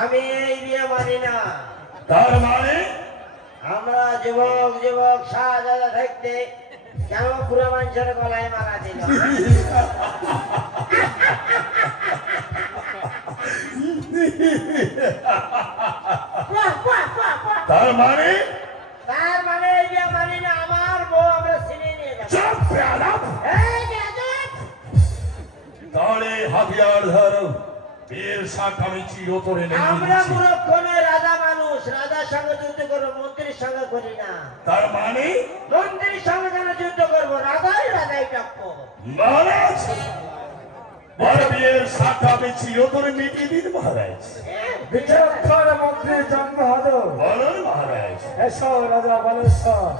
আমি এই বিয়ে মানি না। তার মানে আমরা যুবক যুবক শাহজাদা থাকতে কেন পুরো মানুষের গলায় মারা দিল? তার মানে তার মানে এই বিয়ে মানি না। আমার বউ আমরা ছিনিয়ে নিয়ে যাবো। চুপ বেয়াদব! এই বেয়াদব! তাহলে হাতিয়ার ধরো, বিয়ের শাক আমি চিরতরে নেমে আমরা দিচ্ছি। মূর্খ নয়, রাজা মানুষ। রাজার সঙ্গে যুদ্ধ করবো, মন্ত্রীর সঙ্গে করি না। তার মানে মন্ত্রীর সঙ্গে কেন যুদ্ধ করবো? রাজাই ডাকবো। মহারাজ, আর বিয়ের শাক আমি চিরতরে মিটিয়ে দিন মহারাজ। বিচক্ষণ মন্ত্রীর জন্ম হলো। বলুন মহারাজ। এসো রাজা বালেশ্বর,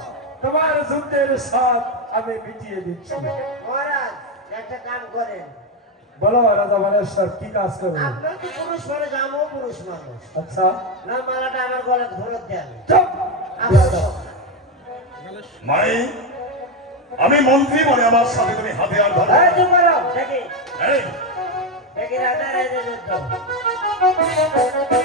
তোমার যুদ্ধের সাথ আমি মিটিয়ে দিচ্ছি। মহারাজ একটা কাম করেন। বলো রাজা বালেশ্বর, কি কাজ করবে? আপনার তো পুরুষ মানুষ, আমিও পুরুষ মানুষ। আচ্ছা না, মালাটা আমার গলায় ধরে দেন। চুপ! আমার মাই, আমি মন্ত্রী বলে আমার সাথে তুমি হাতিয়ার ধরো। এই চুপ করো, দেখি এই দেখি রাজা রেজে যুদ্ধ।